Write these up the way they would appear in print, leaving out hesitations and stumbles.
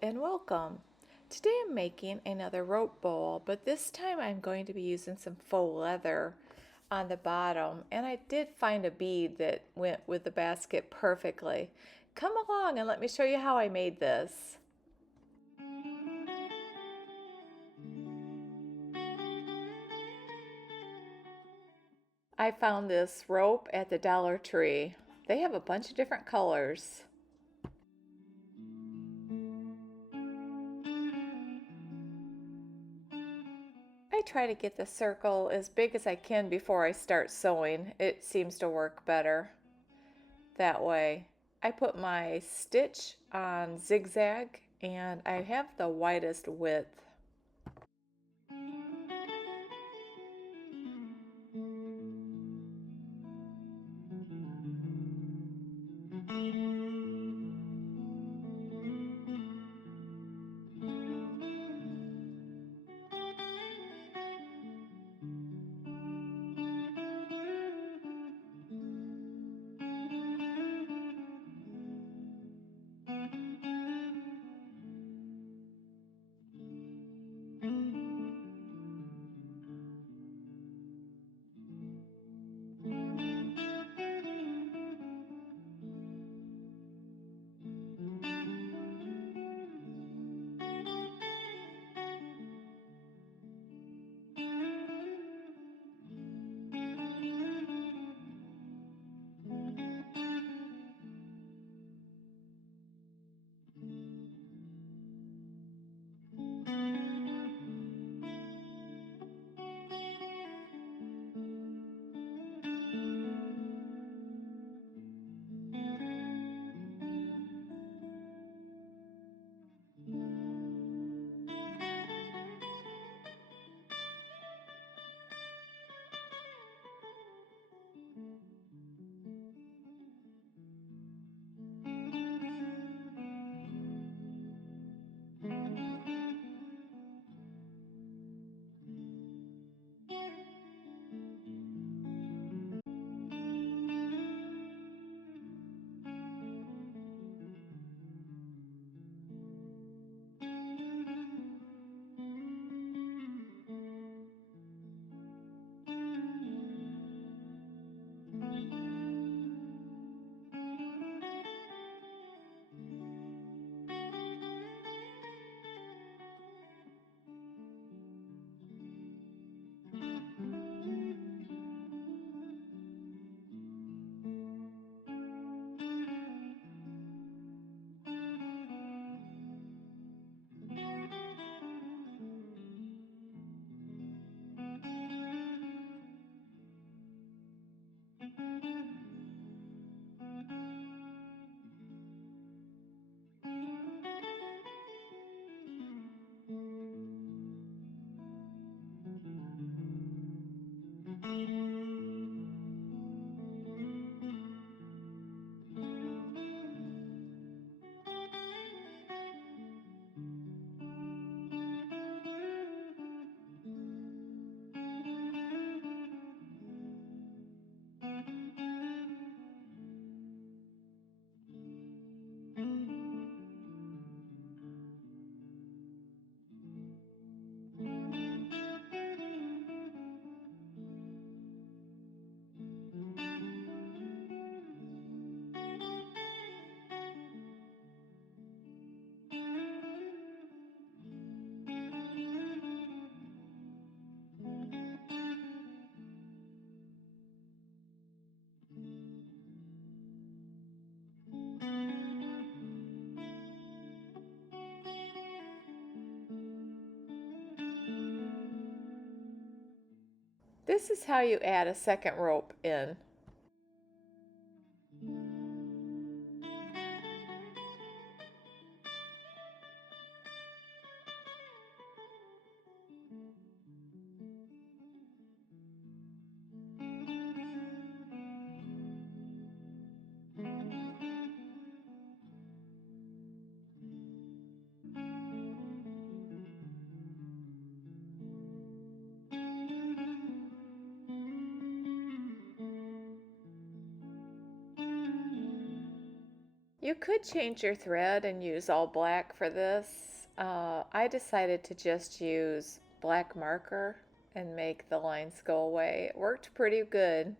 Hello and welcome. Today I'm making another rope bowl, but this time I'm going to be using some faux leather on the bottom, and I did find a bead that went with the basket perfectly. Come along and let me show you how I made this. I found this rope at the Dollar Tree. They have a bunch of different colors. I try to get the circle as big as I can before I start sewing. It seems to work better that way. I put my stitch on zigzag and I have the widest width. This is how you add a second rope in. You could change your thread and use all black for this. I decided to just use black marker and make the lines go away. It worked pretty good.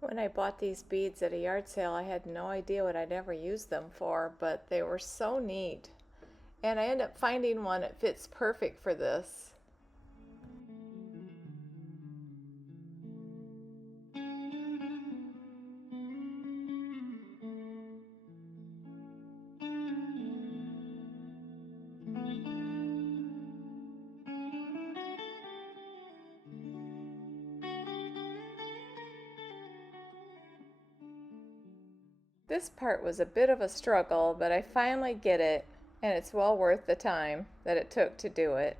When I bought these beads at a yard sale, I had no idea what I'd ever use them for, but they were so neat. And I ended up finding one that fits perfect for this. This part was a bit of a struggle, but I finally get it, and it's well worth the time that it took to do it.